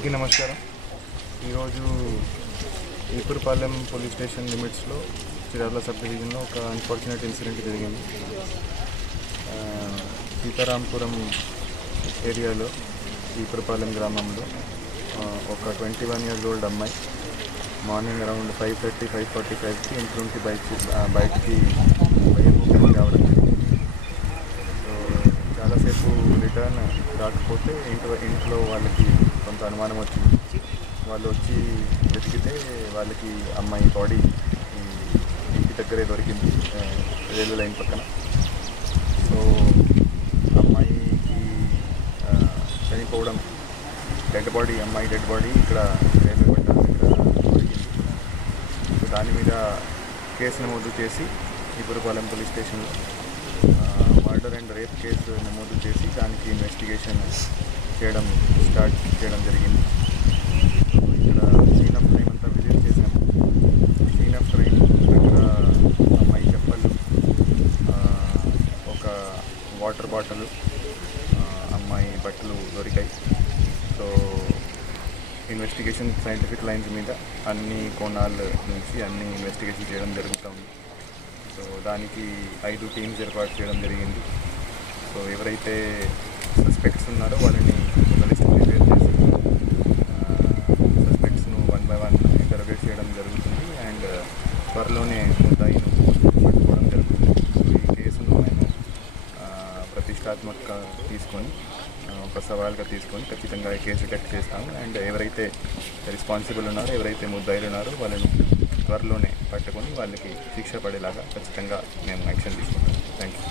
అందరికీ నమస్కారం. ఈరోజు ఈపురపాలెం పోలీస్ స్టేషన్ లిమిట్స్లో చిరాల సబ్ డివిజన్లో ఒక అన్ఫార్చునేట్ ఇన్సిడెంట్ జరిగింది. సీతారాంపురం ఏరియాలో ఈపురపాలెం గ్రామంలో ఒక 21 years old అమ్మాయి మార్నింగ్ అరౌండ్ 5:30, 5:45కి ఇంటి నుండి బయటికి రావడం జరిగింది. సో చాలాసేపు రిటర్న్ రాకపోతే ఇంట్లో వాళ్ళకి కొంత అనుమానం వచ్చింది. వాళ్ళు వచ్చి వెతికితే వాళ్ళకి అమ్మాయి బాడీ ఇంటి దగ్గరే దొరికింది, రైల్వే లైన్ పక్కన. సో అమ్మాయికి చనిపోవడం, అమ్మాయి డెడ్ బాడీ ఇక్కడ రైల్వే పట్టాల దగ్గర దొరికింది. సో దాని మీద కేసు నమోదు చేసి ఈపురపాలెం పోలీస్ స్టేషన్లో మర్డర్ అండ్ రేప్ కేసు నమోదు చేసి దానికి ఇన్వెస్టిగేషన్ స్టార్ట్ చేయడం జరిగింది. ఇక్కడ సీన్ ఆఫ్ క్రైమ్ అంతా విజిట్ చేసాము. సీన్ ఆఫ్ క్రైమ్ దగ్గర అమ్మాయి చెప్పలు, ఒక వాటర్ బాటిల్, అమ్మాయి బట్టలు దొరికాయి. సో ఇన్వెస్టిగేషన్ సైంటిఫిక్ లైన్స్ మీద అన్ని కోణాల నుంచి అన్ని ఇన్వెస్టిగేషన్ చేయడం జరుగుతూ ఉంది. సో దానికి 5 teams ఏర్పాటు చేయడం జరిగింది. సో ఎవరైతే సస్పెక్ట్స్ ఉన్నారో వాళ్ళని ఒక లిస్ట్ ప్రిపేర్ చేసి సస్పెక్ట్స్ను 1 by 1 ఇంటర్వ్యూట్ చేయడం జరుగుతుంది. అండ్ త్వరలోనే ముద్దాయిను పట్టుకోవడం జరుగుతుంది. సో ఈ కేసును మేము ప్రతిష్టాత్మకంగా తీసుకొని, ఒక సవాల్గా తీసుకొని ఖచ్చితంగా ఈ కేసు డిటెక్ట్ చేస్తాము. అండ్ ఎవరైతే రెస్పాన్సిబుల్ ఉన్నారో, ఎవరైతే ముద్దాయిలు ఉన్నారో వాళ్ళని త్వరలోనే పట్టుకొని వాళ్ళకి శిక్ష పడేలాగా ఖచ్చితంగా మేము యాక్షన్ తీసుకుంటాం. Thank you.